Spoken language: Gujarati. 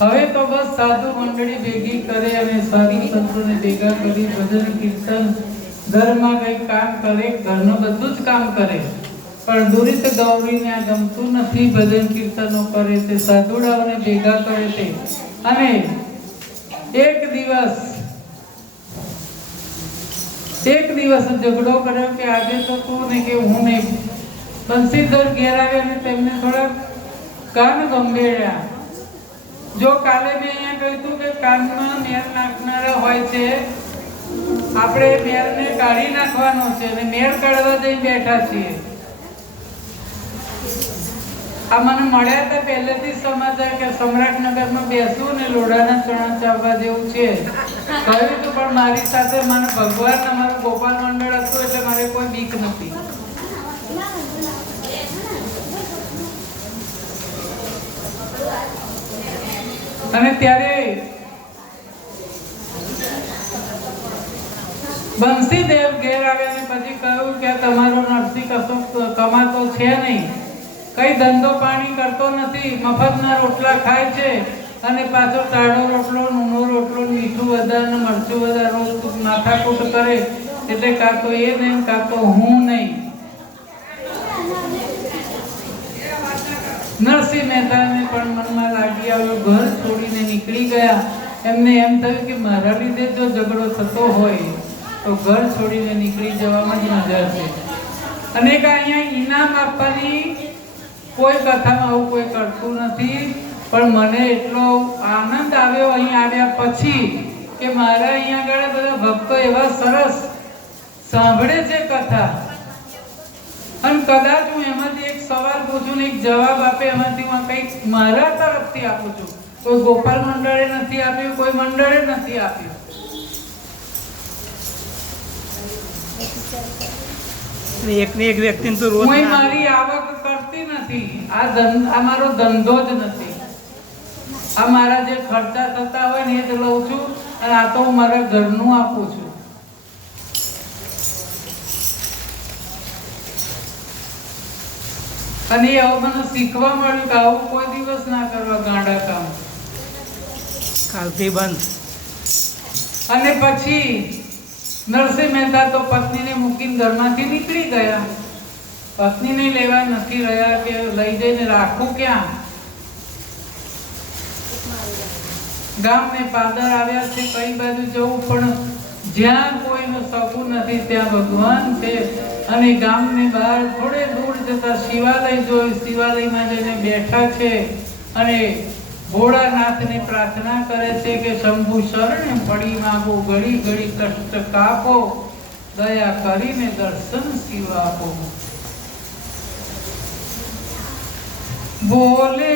હવે તો બસ સાધુ મંડળી ભેગી કરે અને સાધુ સંતોને ભેગા કરી ભજન કીર્તન ઘરમાં કઈ કામ કરે, ઘરનું બધું જ કામ કરે, પણ દુરિત ગૌરીને આ ગમતું નથી. ભજન કીર્તનો કરે છે, સાધુડાઓને ભેગા કરે છે. અને એક દિવસ ઝઘડો કર્યો કે આજે તો તું ને કે હું નહીં. બંસીધર ઘેર આવ્યા અને તેમને થોડા કાન ગંભેર્યા. જો કાલે મેં અહીંયા કહ્યું હતું કે કાનમાં મેર નાખનારા હોય છે, આપણે મેરને કાઢી નાખવાનો છે અને મેર કાઢવા જઈ બેઠા છીએ. આ મને મળ્યા હતા પહેલેથી સમાચાર કે સમ્રાટનગરમાં બેસવું ને લોઢાના ચણા ચાવવા જેવું છે કહ્યું હતું, પણ મારી સાથે મને ભગવાન અમારું ગોપાલ મંડળ હતું એટલે મારે કોઈ બીક નથી. અને ત્યારે બંસીદેવ ઘેર આવ્યા ને પછી કહ્યું કે તમારો નરસિંહ કશો કમાતો છે નહીં, કઈ ધંધો પાણી કરતો નથી, મફતના રોટલા ખાય છે અને પાછો ટાઢો રોટલો, નૂનો રોટલો, મીઠું વધારે મરચું વધારે માથાકૂટ કરે. એટલે કાં તો એ નહીં, કાં તો હું નહીં. નરસિંહ મહેતાને પણ મનમાં લાગી આવ્યું, ઘર છોડીને નીકળી ગયા. એમને એમ થયું કે મારા લીધે જો ઝઘડો થતો હોય તો ઘર છોડીને નીકળી જવામાં જ મજા છે. અને અહીંયા ઇનામ આપવાની કોઈ કથામાં આવું કોઈ કરતું નથી, પણ મને એટલો આનંદ આવ્યો અહીં આવ્યા પછી કે મારા અહીંયા આગળ બધા ભક્તો એવા સરસ સાંભળે છે કથા. અને કદાચ હું એમાંથી એક સવાલ પૂછું ને એક જવાબ આપે, એમાંથી હું કંઈક મારા તરફથી આપું છું. કોઈ ગોપાલ મંડળે નથી આપ્યું, કોઈ મંડળે નથી આપ્યું. એકની એક વ્યક્તિને તો રોજ કોઈ મારી આવક કરતી નથી. આ મારો ધંધો જ નથી. આ મારા જે ખર્ચા થતા હોય ને એ જ લઉં છું, અને આ તો હું મારા ઘરનું આપું છું. અને એ હવે મને શીખવા મળ્યું કે આવું કોઈ દિવસ ના કરવા, ગાંડા કામ. કાલથી બંધ. અને પછી નરસિંહ મહેતા તો પત્નીને મૂકીને ઘરમાંથી નીકળી ગયા. પત્નીને લેવા નથી રહ્યા કે લઈ જઈને રાખું ક્યાં. ગામને પાદર આવ્યા છે, કઈ બાજુ જવું, પણ જ્યાં કોઈનું સગું નથી ત્યાં ભગવાન છે. અને ગામની બહાર થોડે દૂર જતા શિવાલય જોઈ, શિવાલયમાં જઈને બેઠા છે અને ભોળાનાથને પ્રાર્થના કરે છે કે શંભુ શરણે પડી માંગો, ઘડી ઘડી કષ્ટ કાપો, દયા કરીને દર્શન શિવ આપો. બોલે